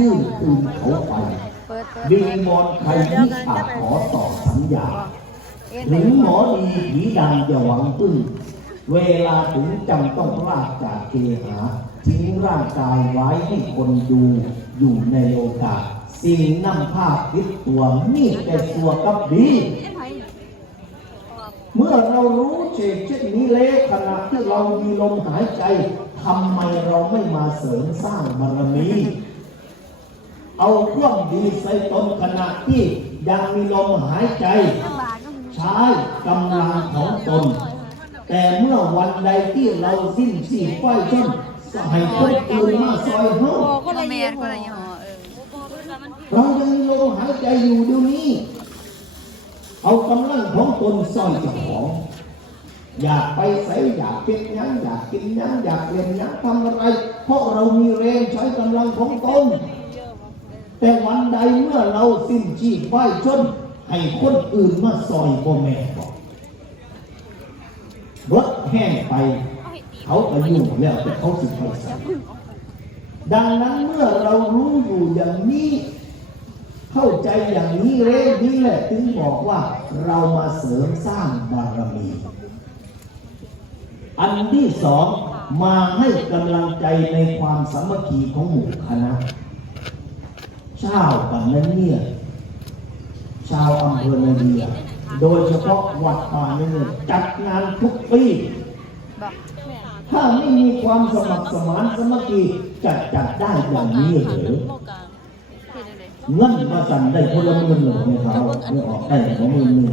ยื่นคืนเขาไปดีมอนใครที่อาจขอต่อสัญญาเอ็นถึงหมอดีผีดังอย่าหวังพึ่ง เวลาถึงจำต้องลากจากเกหา ทิ้งร่างกายไว้ให้คนดูอยู่ในโอกาสสิ่งนำภาพคิดตัวมีแต่ตัวกับดีเมื่อเรารู้เจตเช่นนี้แล้วขณะที่เรามีลมหายใจทำไมเราไม่มาเสริมสร้างบารมี เอาความดีใส่ตนขณะที่ยังมีลมหายใจ ใช้กำลังของตน แต่เมื่อวันใดที่เราสิ้นชีพไฟจนสายคนอื่นมาซอยเฮาเมียคนละยี่ห้อเออเรายังมีลมหายใจอยู่เดี๋ยวนี้ เอากำลังของตนซอยเจ้าของอยากไปใส่อยากเป็นยังอยากกินยังอยากเรียนยังทำอะไร เพราะเรามีแรงใช้กำลังของตน แต่วันใดเมื่อเราสิ้นชีพไว้จนให้คนอื่นมาซอยบ่แม่บอกรถแห้งไป เขาก็ยุ่งแล้วแต่เขาสิไปใส่ดังนั้นเมื่อเรารู้อยู่อย่างนี้ เข้าใจอย่างนี้เร่นี้แหละถึงบอกว่าเรามาเสริมสร้างบารมี อันที่สองมาให้กำลังใจในความสามัคคีของหมู่คณะ ชาวปันนั้นเนี่ยชาวอำเภอนาเดียโดยเฉพาะวัดป่าเนี่ยจัดงานทุกปีถ้าไม่มีความสมัครสมานสมัครีจะจัดได้อย่างนี้หรือเงินมาสั่นได้คนละหมื่นหนึ่งเนี่ยเขาไม่ออกได้ของมือหนึ่ง